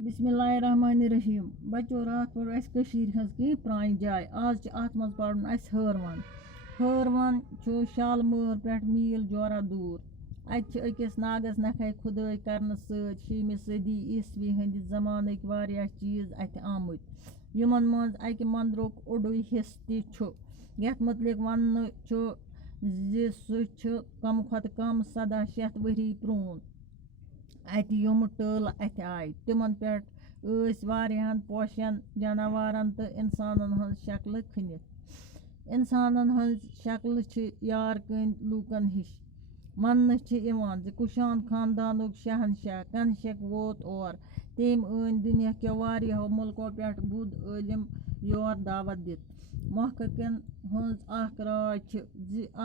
बिस्मिल्लाहिर्रहमानिर्रहीम। बच्चों रात पढ़ कहीं प्रान जाय आज अत मज पढ़ हरवन। हरवन शालमर पे मील जोरा दूर। अकिस नागस नखे खुदाई कर 7वीं सदी ईस्वी हंद जमान वारिया चीज अत आमुत यमन मज अक मंदरुक ओडु हिस्स यथ मुतलिक वन सह कम खुद कम 1700 वरी प्रून। अत यम टल अत आय तिमन पे वारियान पोशन जानवरन तो इंसानन हज शक्ल खनित। इंसानन हज शक्ल यार कन लूकन हिश मन कुशान खानदानुक शहनशाह कनशक वोत और तेम अन दुनिया के वारियाहो मुल्कों पे बुद इलम योर दावत दित। महककन हज अख राय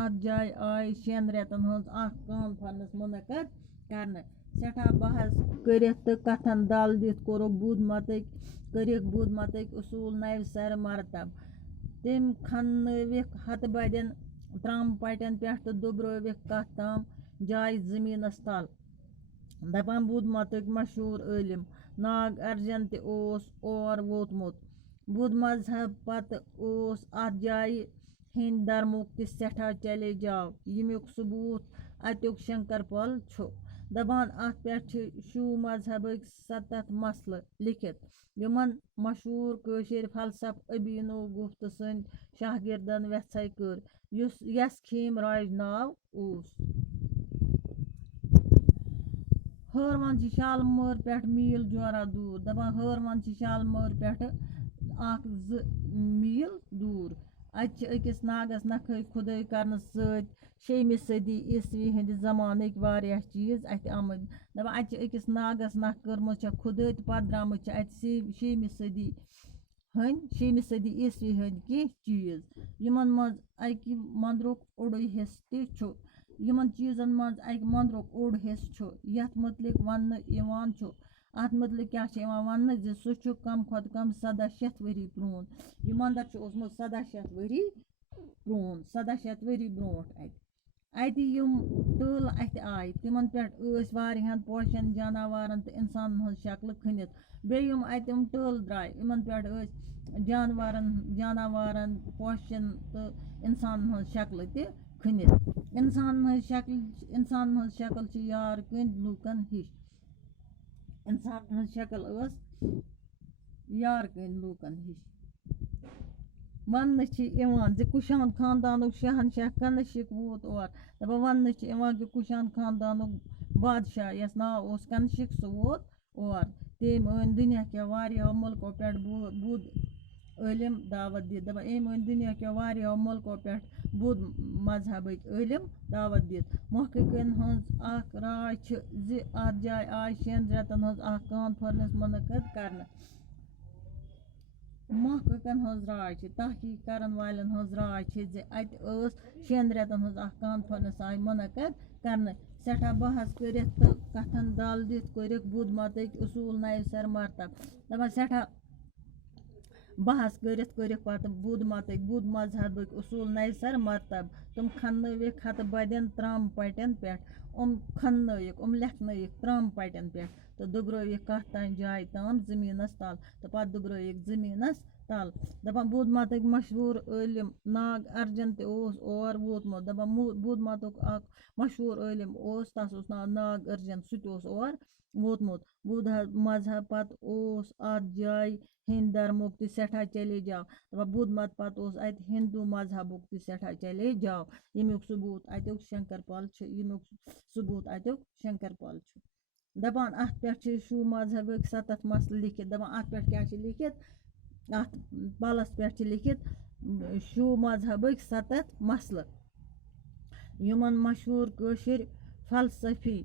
अत जाय आय 6 रेतन हज कॉन्फ्रेंस मुनकद करने। सठा बहस करित तो कथन दल दित कोरुक बुध मतक उसूल नव सर मरतब। तम खनविक हत बदन त्रम पटन पे तो दुब्रविक कथ तम जाय जमीनस तल। दपान बुध मतक मशहूर इलम नाग अर्जन और वोतमुत। बुध मजहब पत अत जाय हिंद धर्मुक त सठा चले जाव यमुक सबूत अतुक शंकरपल दपान अत पे शू मजहबक 7 मसल लिखित यमन मशहूर कशीर फलसफ अबीनो गुफ्त सद शाहगिर्दन वेत्सै कर यस खेम राज नाव ओस। हरवन शालमर पे मील जोरा दूर। दपान हरवन शालमर पे 1-2 मील दूर। अकिस नागस नखे खुदाई कर 7वीं सदी ईस्वी हंद जमान वारिया चीज अत आमुत दपान अकिस नागस नख कर खुदाई तो पत द्राम अत 6वीं सदी ईस्वी हंद कह चीज यमन मज अक मंदरुक ओडु हिस्स त यमन चीजन मज अक मंदरुक ओड हिस्स यथ मुतलिक वन अत मुतलिक क्या वन सह कम खुद कम 1700 वरी प्रून। यह मंदिर ओसमुत 1700 वरी प्रून 1700 वरी ब्रोट अत यम टल अत आय तिमन पे वारियान पोशन जानवरन तो इंसानन हज शक्ल खनित। बे यम अतम टल द्राय यमन पे जानवरन पोशन तो इंसानन हज शक्ल त खनित। इंसानन हज शक्ल यार कन लूकन हिश इंसानन हज शक्ल यार कन लूकन हिश वन कुशान खानदानुक शहनशाह कनशक वोत और दपान वन कुशान खानदानुक बादशाह यस नाव ओस कनशक सह वोत और तेम अन दुनिया के वारियाहो मुल्कों पे बुद इलम दावत दित। दपान एम अन दुनिया के वारियाहो मुल्कों पे बुद मजहबक इलम दावत दित। महककन हज अख राय अत जाय आय 6 रेतन हज कॉन्फ्रेंस मुनकद करने। महककन हज राय तहकीक करन वालन हज राय अत 6 रेतन हज कॉन्फ्रेंस आय मुनकद करने। सठा बहस करित तो कथन दल दित कोरुक बुध मतक उसूल नव सर मरतब। दपान सठा बहस करित पत बुध मजहबक उसूल नव सर मरतब। तुम खनविक हत बदन त्रम पटन पे लेखनक त्रम पटन पे तो दुब्रविक कथ तम जाय तम जमीनस तल तो पत दुब्रविक जमीनस तल। दपान बुध मतक मशहूर इलम नाग अर्जन और वोतमुत। दपान बुध मतक मशहूर इलम तस नाव नाग अर्जन सह और वोतमुत। बुध मजहब पत अत जाय हिंद धर्मुक त सठा चले जाव दपान बुध मत पत अत हिंदू मजहबुक त सठा चले जाव यमुक सबूत अतुक शंकरपल दपान अत पे शू मजहबक 7 मसल लिखित। दपान अत पे क्या लिखित अत पलस पे लिखित शू मजहबक 7 मसल यमन मशहूर कशीर फलसफी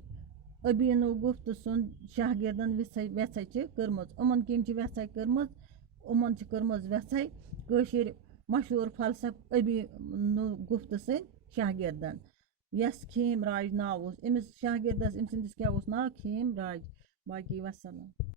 अबीनो गुफ्त सद शाहगिर्दन वेत्सै करमज। उमन कम वेत्सै करमज उमन करमज वेत्सै कशीर मशहूर फलसफ अबीनो गुफ्त सद शाहगिर्दन यस खेम राज नाव ओस अमिस शाहगिर्दस अम सदस क्या नाव खेम राज। बाकी वसलम।